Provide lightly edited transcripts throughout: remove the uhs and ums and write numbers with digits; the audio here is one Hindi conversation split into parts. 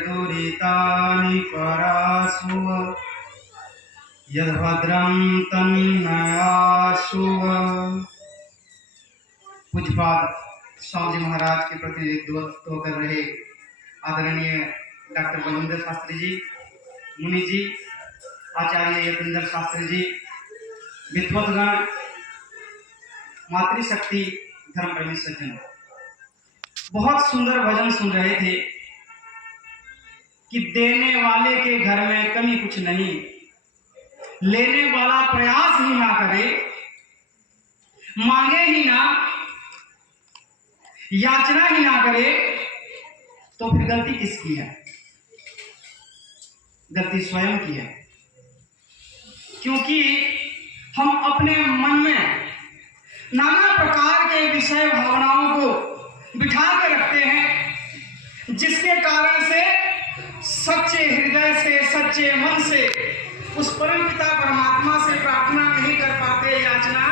सवितर्दुरितानि परासुव यद्भद्रं तन्नयासुव। पूज्यपाद स्वामी जी महाराज के प्रति दोस्तों कर रहे आदरणीय डॉक्टर बलविंदर शास्त्री जी, मुनि जी, आचार्य यतेंद्र शास्त्री जी, विद्वतगण, मातृशक्ति, धर्म प्रेमी सज्जन, बहुत सुंदर भजन सुन रहे थे कि देने वाले के घर में कमी कुछ नहीं, लेने वाला प्रयास ही ना करे, मांगे ही ना, याचना ही ना करे, तो फिर गलती किसकी है? गलती स्वयं की है। क्योंकि हम अपने मन में नाना प्रकार के विषय भावनाओं को बिठा के रखते हैं, जिसके कारण से सच्चे हृदय से, सच्चे मन से उस परम पिता परमात्मा से प्रार्थना नहीं कर पाते, याचना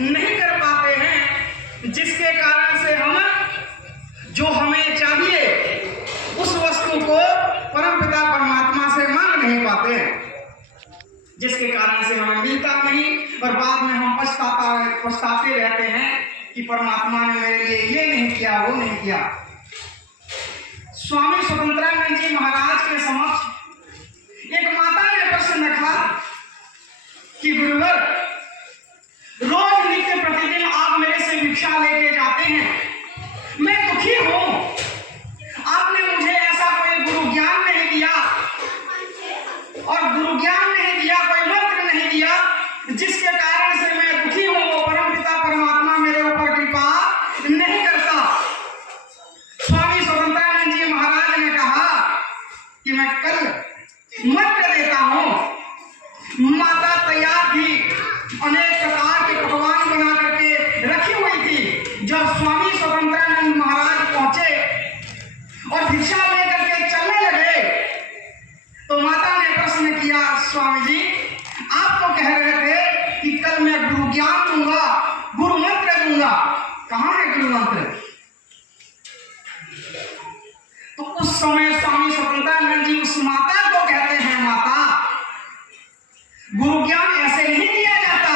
नहीं कर पाते हैं, जिसके कारण से हम जो हमें चाहिए उस वस्तु को परम पिता परमात्मा से मांग नहीं पाते हैं, जिसके कारण से हमें मिलता नहीं और बाद में हम पछताते रहते हैं कि परमात्मा ने मेरे लिए ये नहीं किया, वो नहीं किया। स्वामी स्वतंत्रानंद जी महाराज के समक्ष एक माता ने प्रश्न रखा कि गुरुवर, रोज नित्य प्रतिदिन आप मेरे से भिक्षा लेके जाते हैं, मैं दुखी हूं, आपने मुझे ऐसा कोई गुरु ज्ञान नहीं दिया और गुरु ज्ञान नहीं दिया, कोई मंत्र नहीं दिया, जिसके कारण से मैं दुखी हूं, वो परम पिता परमात्मा मेरे ऊपर कृपा नहीं करता। स्वामी स्वतंत्रानंद जी महाराज ने कहा कि मैं कल मंत्र देता हूं। माता तैयार थी, अनेक प्रकार के पकवान बना करके रखी हुई थी। जब स्वामी स्वतंत्रानंद महाराज पहुंचे और भिक्षा लेकर के चलने लगे तो माता ने प्रश्न किया, स्वामी जी आप तो कह रहे थे कि कल मैं गुरु ज्ञान दूंगा, गुरु मंत्र दूंगा, कहां है गुरु मंत्र? तो उस समय स्वामी स्वतंत्रानंद जी उस माता को कहते हैं, माता गुरु ज्ञान ऐसे नहीं दिया जाता,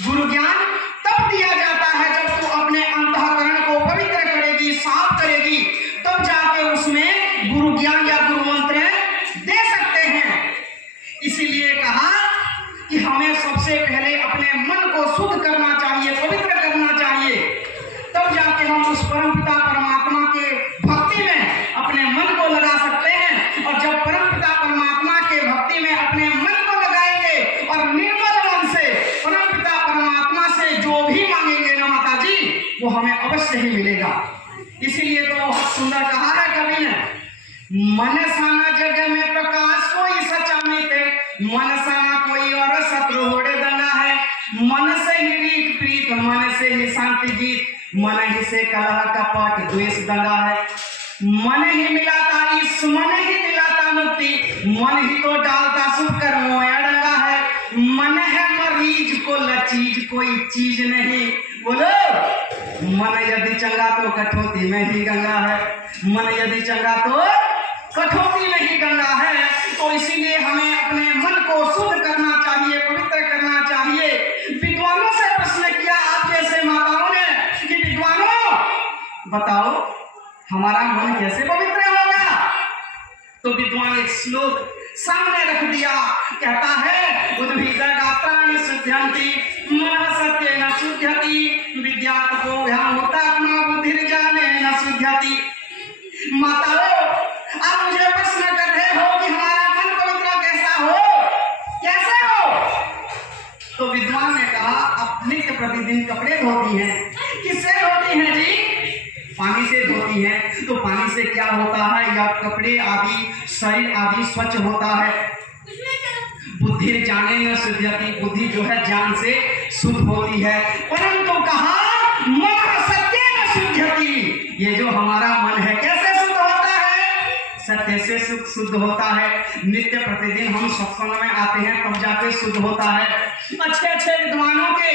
गुरु ज्ञान तब दिया जाता है जब तू अपने अंतःकरण को पवित्र करेगी, साफ करेगी, तब जाके उसमें गुरु ज्ञान या गुरु मंत्र दे सकते हैं। इसीलिए कहा कि हमें सबसे पहले अपने मन को शुद्ध करना चाहिए, पवित्र करना चाहिए, तब जाके हम उस परम पिता परमात्मा के भक्ति में अपने मन को लगा सकते हैं। और जब परम पिता परमात्मा के भक्ति में अपने मन को लगाएंगे और निर्मल मन से परम पिता परमात्मा से जो भी मांगेंगे ना माता जी, वो हमें अवश्य ही मिलेगा। इसीलिए तो बहुत सुंदर कहा है कवि ने, मन साना जग में प्रकाश कोई सच्चा मिते, मन साना कोई और शत्रु होड़े दंगा है, मन से ही रीत प्रीत, मन से ही शांति जीत, मन ही से कलह कपट द्वेष दंगा है, मन ही मिलाता ईश, मन ही दिलाता मुक्ति, मन ही तो डालता सुख कर्मों डंगा है, मन है मरीज को लचीज कोई चीज नहीं। बोलो, मन यदि चंगा तो कठौती में ही गंगा है, मन यदि चंगा तो कठौती में ही गंगा है। तो इसीलिए हमें अपने मन को शुद्ध करना चाहिए, पवित्र करना चाहिए। विद्वानों से प्रश्न किया आप जैसे माताओं ने कि विद्वानों बताओ हमारा मन कैसे पवित्र होगा? तो विद्वान एक श्लोक सामने रख दिया, कहता है उद्भिदगात्राणि शुद्ध्यन्ति मनः सत्येन शुद्ध्यति विद्यातपो ह्यामृतात्मा बुद्धिर्ज्ञानेन शुद्ध्यति। माताओं, आप मुझे प्रश्न कर रहे हो कि हमारा मन पवित्र कैसा हो, कैसे हो? तो विद्वान ने कहा, आप नित्य प्रतिदिन कपड़े धोती हैं, किससे धोती हैं जी? पानी से धोती हैं। तो पानी से क्या होता है? या कपड़े आदि, शरीर आदि स्वच्छ होता है। बुद्धि जाने न शुद्ध्यति, बुद्धि जो है ज्ञान से शुद्ध होती है। परंतु कहा मन सत्य न शुद्ध्यति, ये जो हमारा मन है कैसे शुद्ध होता है? सत्य से शुद्ध होता है। नित्य प्रतिदिन हम सत्संग में आते हैं तब जाके शुद्ध होता है। अच्छे अच्छे विद्वानों के,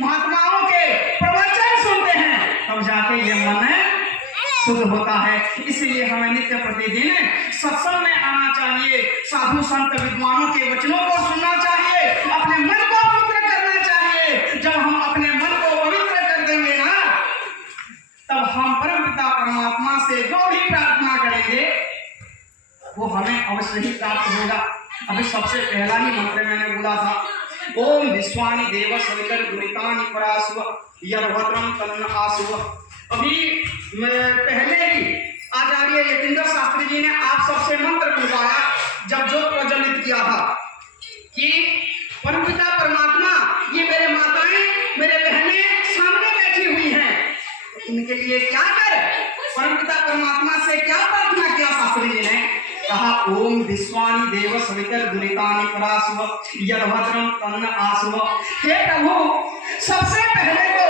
महात्माओं के प्रवचन सुनते हैं तब जाके ये मन शुद्ध होता है। इसलिए हमें नित्य प्रतिदिन सत्संग में आना चाहिए, साधु संत विद्वानों के वचनों को सुनना चाहिए, अपने मन को पवित्र करना चाहिए। जब हम अपने मन को पवित्र कर देंगे ना, तब हम परमपिता परमात्मा से जो भी प्रार्थना करेंगे वो हमें अवश्य ही प्राप्त होगा। अभी सबसे पहला ही मंत्र मैंने बोला था, ओम विश्वानि देव सवितर दुरितानि परासुव यद्भद्रं तन्न आसुव। अभी पहले ही आचार्य यतीन्द्र शास्त्री जी ने आप सबसे मंत्र बुलवाया, जब जो प्रज्वलित किया था कि परमपिता परमात्मा, ये मेरे माताएं मेरे बहनें सामने बैठी हुई हैं, इनके लिए क्या कर, परमपिता परमात्मा से क्या प्रार्थना किया शास्त्री जी ने, कहा ओम विश्वानि देव सवितर दुरितानि परासुव यद्भद्रं तन्न आसुव। हे प्रभु, सबसे पहले तो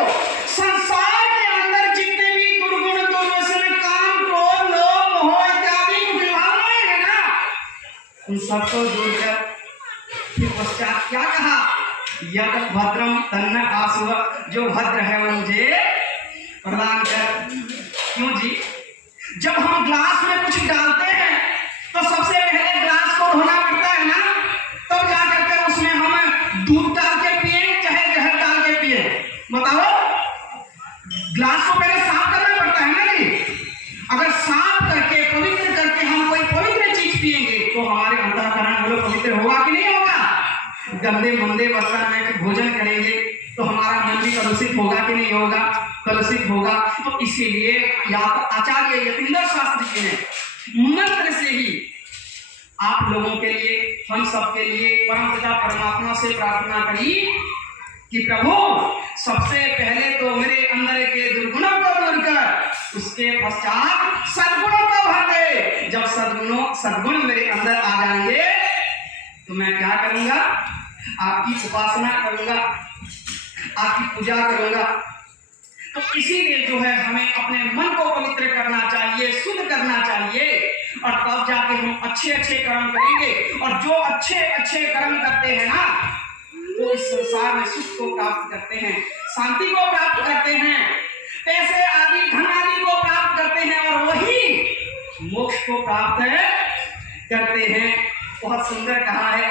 संसार के अंदर जितने भी दुर्गुण दुर्व्यसन काम क्रोध लोभ मोह इत्यादि विभावनाएं है ना, उन सबको दूर कर फिर पश्चात क्या कहा, यद्भद्रं तन्न आसुव, जो भद्र है वो मुझे प्रदान कर। क्यों जी, जब हम ग्लास में कुछ डालते हैं तो सबसे पहले ग्लास को धोना पड़ता है ना, तब जा करके उसमें हम दूध डाल के पिए चाहे जहर डाल के पिए, बताओ, ग्लास को पहले साफ करना पड़ता है ना जी। अगर साफ करके पवित्र करके हम कोई पवित्र चीज पिएंगे तो हमारे अंतःकरण वो पवित्र होगा कि नहीं होगा। गंदे मंदे बर्तन में भोजन करेंगे तो हमारा मन भी कलुषित होगा कि नहीं होगा, कलुषित होगा। तो इसीलिए आचार्य यतीन्द्र शास्त्री जी ने मंत्र से ही आप लोगों के लिए, हम सब के लिए परमपिता परमात्मा से प्रार्थना करी कि प्रभु, सबसे पहले तो मेरे अंदर के दुर्गुणों को दूर कर, उसके पश्चात सद्गुणों को भर दे। जब सद्गुण मेरे अंदर आ जाएंगे तो मैं क्या करूंगा, आपकी उपासना करूंगा, आपकी पूजा करूंगा। तो इसीलिए जो है हमें अपने मन को पवित्र करना चाहिए, शुद्ध करना चाहिए, और तब जाके हम अच्छे अच्छे कर्म करेंगे। और जो अच्छे अच्छे कर्म करते हैं ना, वो इस संसार में सुख को प्राप्त करते हैं, शांति को प्राप्त करते हैं, पैसे आदि धन आदि को प्राप्त करते हैं, और वही मोक्ष को प्राप्त करते हैं। बहुत सुंदर कहा है।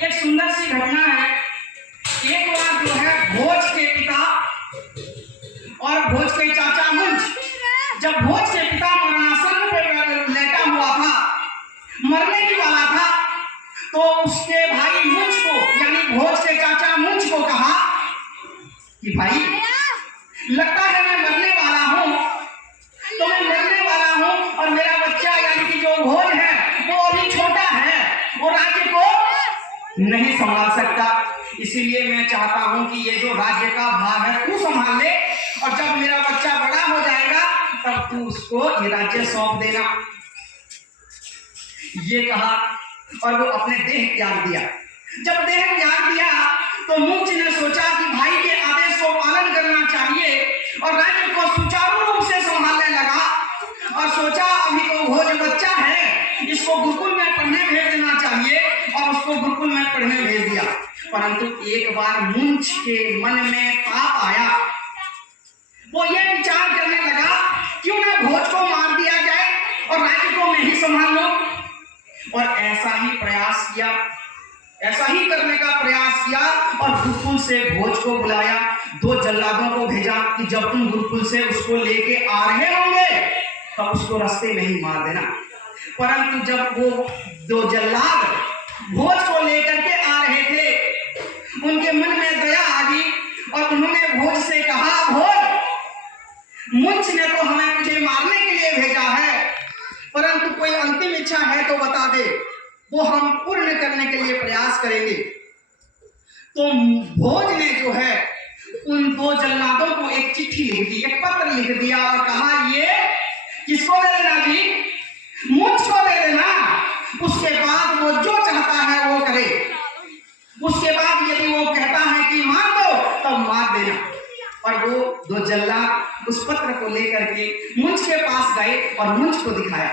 एक सुंदर सी घटना है। एक बार जो है भोज के पिता और भोज के चाचा मुंज, जब भोज के पिता मरणासन पे लेटा हुआ था, मरने ही वाला था, तो उसके भाई मुंज को, यानी भोज के चाचा मुंज को कहा कि भाई, लगता है मैं मरने वाला हूं, तो मैं मरने वाला हूं, और मेरा बच्चा यानी कि जो भोज है वो अभी छोटा है, वो राज्य को नहीं संभाल सकता। इसीलिए मैं चाहता हूं कि ये जो राज्य का भाग है तू संभाल ले, और जब मेरा बच्चा बड़ा हो जाएगा तब तू उसको ये राज्य सौंप देना। ये कहा और वो अपने देह त्याग दिया। जब देह त्याग दिया तो मुंज ने सोचा कि भाई के आदेश को पालन करना चाहिए, और राज्य को सुचारू रूप से संभालने लगा, और सोचा अभी तो भोज बच्चा है, इसको गुरुकुल में पढ़ने भेज देना चाहिए, और उसको गुरुकुल में पढ़ने भेज दिया। परंतु एक बार मुंज के मन में पाप आया, वो ये विचार करने लगा क्यों ना भोज को मार दिया जाए और राज्य को मैं ही संभाल लूं। और ऐसा ही प्रयास किया, ऐसा ही करने का प्रयास किया, और गुरुकुल से भोज को बुलाया, 2 जल्लादों को भेजा कि जब तुम गुरुकुल से उसको लेके आ रहे होंगे तब उसको रास्ते में ही मार देना। परंतु जब वो 2 जल्लाद भोज को लेकर के आ रहे थे, उनके मन में दया आ गई, और उन्होंने भोज से कहा, भोज, मुंज ने तो हमें तुझे मारने के लिए भेजा है, परंतु कोई अंतिम इच्छा है तो बता दे, वो हम पूर्ण करने के लिए प्रयास करेंगे। तो भोज ने जो है उन 2 जल्लादों को एक चिट्ठी लिख दी, एक पत्र लिख दिया, और कहा ये किसको दे देना जी, मुंज को दे देना, उसके बाद वो जो चाहता है वो करे, उसके बाद यदि वो कहता है कि मार दो तब मार देना। और वो 2 जल्लाद उस पत्र को लेकर के मुंज के पास गए और मुंज को दिखाया,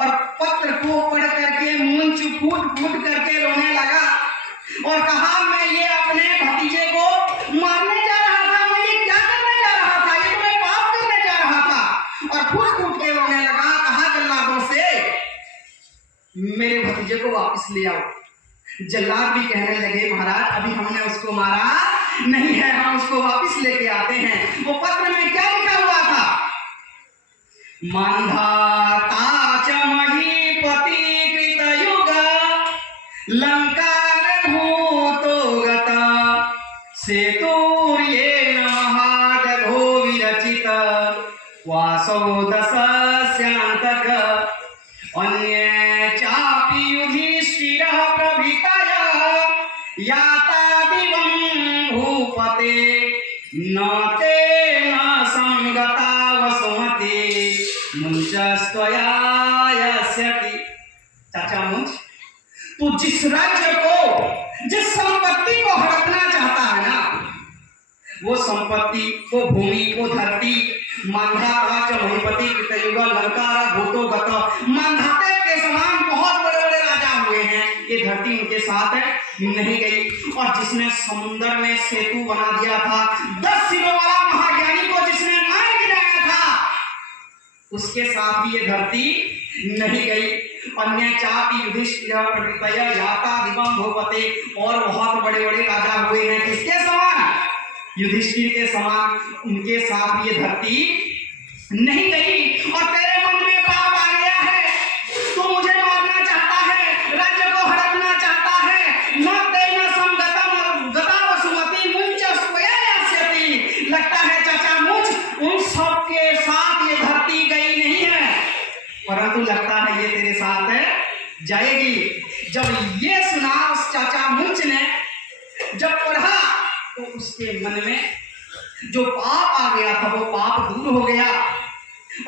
और पत्र को पढ़ करके मुंज फूट फूट करके रोने लगा, और कहा मैं ये अपने भतीजे को मारने जा रहा था, मैं ये क्या करने जा रहा था, ये तो मैं पाप करने जा रहा था। और बच्चे को वापस ले आओ। जल्लाद भी कहने लगे महाराज अभी हमने उसको मारा नहीं है, हम उसको वापस लेके आते हैं। वो पत्र में क्या लिखा हुआ था? मांधाता च महीपति कृतयुग लंकार भूतो गता सेतुर्येन महादघो विरचित वासो दशस्यांतक अन्ये चापि युधिष्ठिरः प्रभृतयः याता दिवं भूपते न ते न संगता वसुमते मुंचस्त्वया यस्यति। चाचा मुंच, तू जिस राज्य को, जिस संपत्ति को हड़पना चाहता है ना, वो संपत्ति, वो भूमि, वो धरती मांधाता च महीपति कृतयुग लंकार भूतो गत, मांधाते के समान बहुत बड़े बड़े राजा हुए हैं, ये धरती उनके साथ नहीं गई। और जिसने समुद्र में सेतु बना दिया था, 10 सिरों वाला महाज्ञानी को जिसने मार गिराया था, उसके साथ भी ये धरती नहीं गई। अन्य चापि युधिष्ठिरः प्रभृतयः याता दिवं भूपते, और बहुत बड़े बड़े राजा हुए हैं किसके समान? युधिष्ठिर के समान, उनके साथ ये धरती नहीं गई। और तेरे मन में पाप आ गया है, तू मुझे मारना चाहता है, राज्य को हड़पना चाहता है। न तेन संगतम गता वसुमति मुंच स्वया यास्यति। लगता है चाचा मुझ उन सब के साथ ये धरती गई नहीं है, परंतु लगता है ये तेरे साथ जाएगी। जब ये सुना उस चाचा मुंच ने, जब पढ़ा तो उसके मन में जो पाप आ गया था वो पाप दूर हो गया,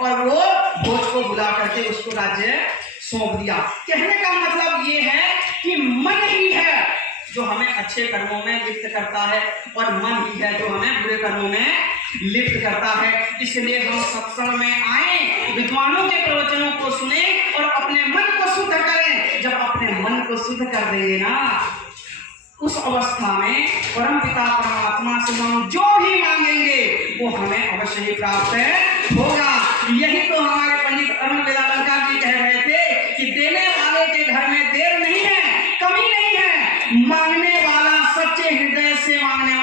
और वो भोज को बुला करके उसको राज्य सौंप दिया। कहने का मतलब ये है कि मन ही है जो हमें अच्छे कर्मों में लिप्त करता है, और मन ही है जो हमें बुरे कर्मों में लिप्त करता है। इसलिए हम सत्संग में आए, विद्वानों के प्रवचनों को सुने और अपने मन को शुद्ध करें। जब अपने मन को शुद्ध कर देंगे ना, उस अवस्था में परमपिता परमात्मा से हम जो भी मांगेंगे वो हमें अवश्य ही प्राप्त होगा। यही तो हमारे पंडित अरुण वेदालंकार जी कह रहे थे कि देने वाले के घर में देर नहीं है, कमी नहीं है, मांगने वाला सच्चे हृदय से मांगने